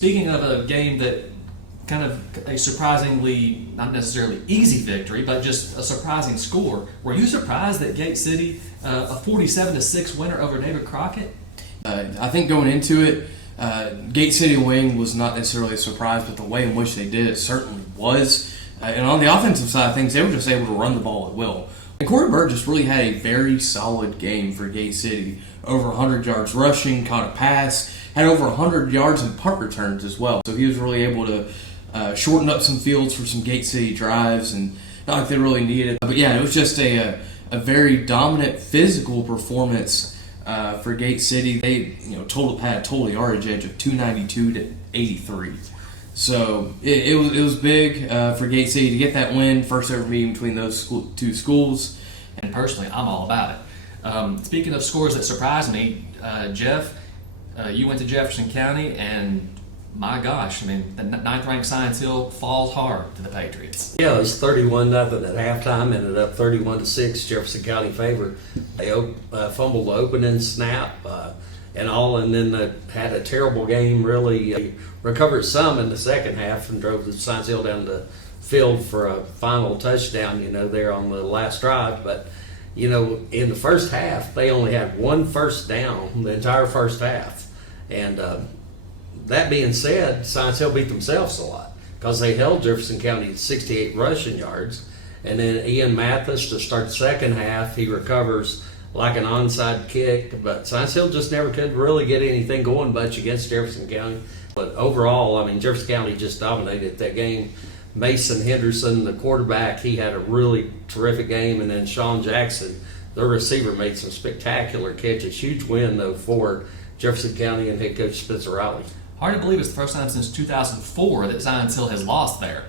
Speaking of a game that kind of a surprisingly, not necessarily easy victory, but just a surprising score, were you surprised that Gate City, a 47-6 winner over David Crockett? I think going into it, Gate City winning was not necessarily a surprise, but the way in which they did it certainly was. And on the offensive side of things, they were just able to run the ball at will. And Corey Burgess really had a very solid game for Gate City. Over 100 yards rushing, caught a pass, had over 100 yards in punt returns as well. So he was really able to shorten up some fields for some Gate City drives, and not like they really needed it. But yeah, it was just a very dominant physical performance for Gate City. They had a total yardage edge of 292 to 83. So it was big for Gate City to get that win, first ever meeting between those two schools. And personally, I'm all about it. Speaking of scores that surprised me, Jeff, you went to Jefferson County, and my gosh, I mean, the ninth-ranked Science Hill falls hard to the Patriots. Yeah, it was 31-0 at halftime, ended up 31-6, Jefferson County favor. They fumbled the opening snap and then had a terrible game, really recovered some in the second half and drove the Science Hill down the field for a final touchdown, there on the last drive. But, in the first half, they only had one first down the entire first half. And that being said, Science Hill beat themselves a lot because they held Jefferson County at 68 rushing yards. And then Ian Mathis, to start the second half, he recovers like an onside kick. But Science Hill just never could really get anything going much against Jefferson County. But overall, I mean, Jefferson County just dominated that game. Mason Henderson, the quarterback, he had a really terrific game. And then Sean Jackson, their receiver, made some spectacular catches. Huge win, though, for Jefferson County and head coach Spencer Riley. Hard to believe it's the first time since 2004 that Science Hill has lost there.